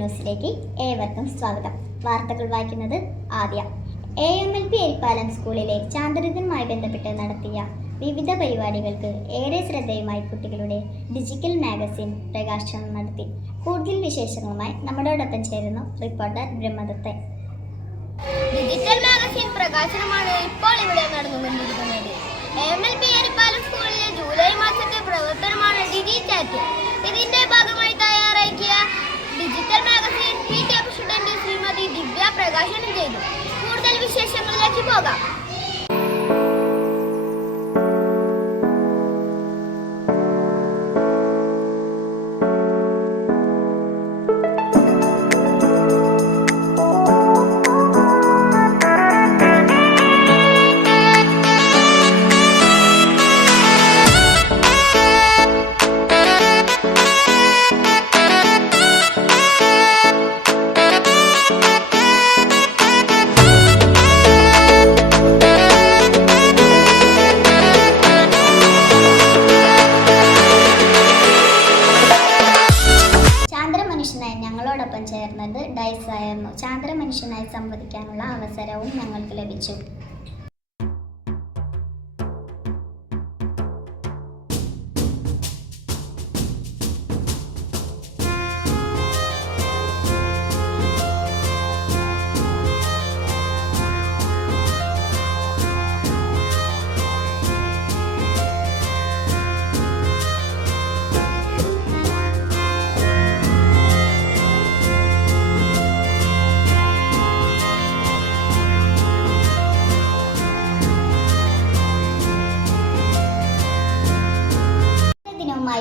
ന്യൂസിലേക്ക് ഏവർക്കും സ്വാഗതം. വാർത്തകൾ വായിക്കുന്നത് ആദ്യ. AMLP എരിപ്പാലം സ്കൂളിലെ ചാന്ദ്രദിനവുമായി ബന്ധപ്പെട്ട് നടത്തിയ വിവിധ പരിപാടികൾക്ക് ഏറെ ശ്രദ്ധേയമായി കുട്ടികളുടെ ഡിജിറ്റൽ മാഗസിൻ പ്രകാശനം നടത്തി. കൂടുതൽ വിശേഷങ്ങളുമായി നമ്മളോടൊപ്പം ചേരുന്നു റിപ്പോർട്ടർ ബ്രഹ്മദത്തൻ. ഡിജിറ്റൽ മാഗസിൻ പ്രകാശനമാണ് ഇപ്പോൾ ഇവിടെ നടന്നുകൊണ്ടിരിക്കുന്നത്. AMLP എരിപ്പാലം സ്കൂളിലെ ജൂലൈ മാസത്തെ പ്രവർത്തനമാണ് ഡിജിചാറ്റ്. ഇതിന്റെ ഭാഗമായി തയ്യാറാക്കിയ digital magazine PT president Shrimati Divya പ്രകാശനം ചെയ്തു. കൂടുതൽ വിശേഷങ്ങളിലേക്ക് പോകാം. ഞങ്ങളോടൊപ്പം ചേർന്നത് ഡൈസ് ആയിരുന്നു. ചാന്ദ്ര മനുഷ്യനായി സംവദിക്കാനുള്ള അവസരവും ഞങ്ങൾക്ക് ലഭിച്ചു.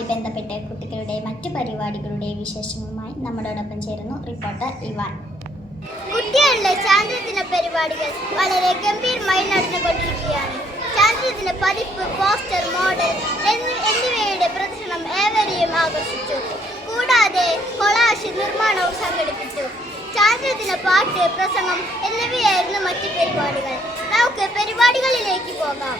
ബന്ധപ്പെട്ട് കുട്ടികളുടെ മറ്റു പരിപാടികളുടെ വിശേഷങ്ങളുമായി നമ്മളോടൊപ്പം ചേരുന്നു റിപ്പോർട്ടർ ഇവാൻ. കുട്ടികളുടെ ചാന്ദ്രദിന പരിപാടികൾ വളരെ ഗംഭീരമായി നടന്നുകൊണ്ടിരിക്കുകയാണ്. ചാന്ദ്രദിന പതിപ്പ്, പോസ്റ്റർ, മോഡൽ എന്നിവയുടെ പ്രദർശനം ഏവരെയും ആകർഷിച്ചു. കൂടാതെ കൊളാഷ് നിർമ്മാണവും സംഘടിപ്പിച്ചു. ചാന്ദ്രദിന പാട്ട്, പ്രസംഗം എന്നിവയായിരുന്നു മറ്റു പരിപാടികൾ. നമുക്ക് പരിപാടികളിലേക്ക് പോകാം.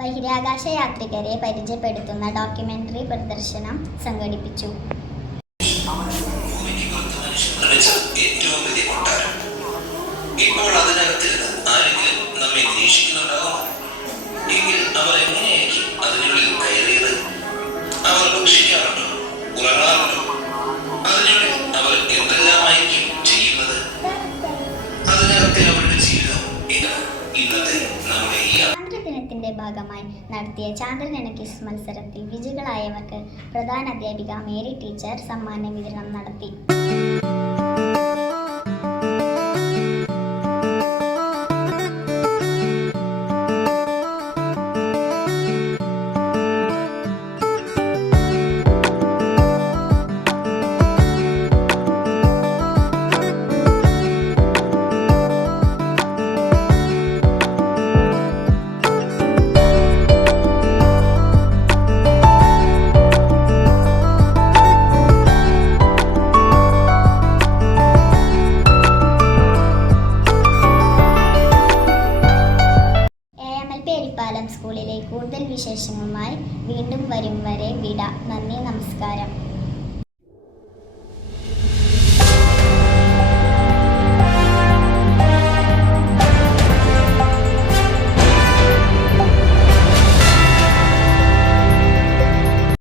ബഹിരാകാശ യാത്രികരെ പരിചയപ്പെടുത്തുന്ന ഡോക്യുമെന്ററി പ്രദർശനം സംഘടിപ്പിച്ചു. ഇപ്പോൾ അതിനകത്തിരുന്ന് ആരെങ്കിലും നമ്മെ നിരീക്ഷിക്കുന്നുണ്ടാകുമോ? എങ്കിൽ അവർ എങ്ങനെയായിരിക്കും അതിനുള്ളിൽ കയറിയത്? അവർ ഭക്ഷിക്കാറുണ്ടോ? ഉറങ്ങാറുണ്ടോ? അതിനുള്ളിൽ അവർ എന്തെല്ലാമായിരിക്കും ചെയ്യുന്നത്? അതിനകത്തെ അവരുടെ ജീവിതം ഇന്നത്തെ നമ്മുടെ ഈ യജ്ഞത്തിന്റെ ഭാഗമായി നടത്തിയ ചാന്ദ്രദിന ക്വിസ് മത്സരത്തിൽ വിജയികളായവർക്ക് പ്രധാന അധ്യാപിക മേരി ടീച്ചർ സമ്മാന വിതരണം നടത്തി. സ്കൂളിലെ കൂടുതൽ വിശേഷങ്ങളുമായി വീണ്ടും വരും വരെ വിട. നന്ദി, നമസ്കാരം.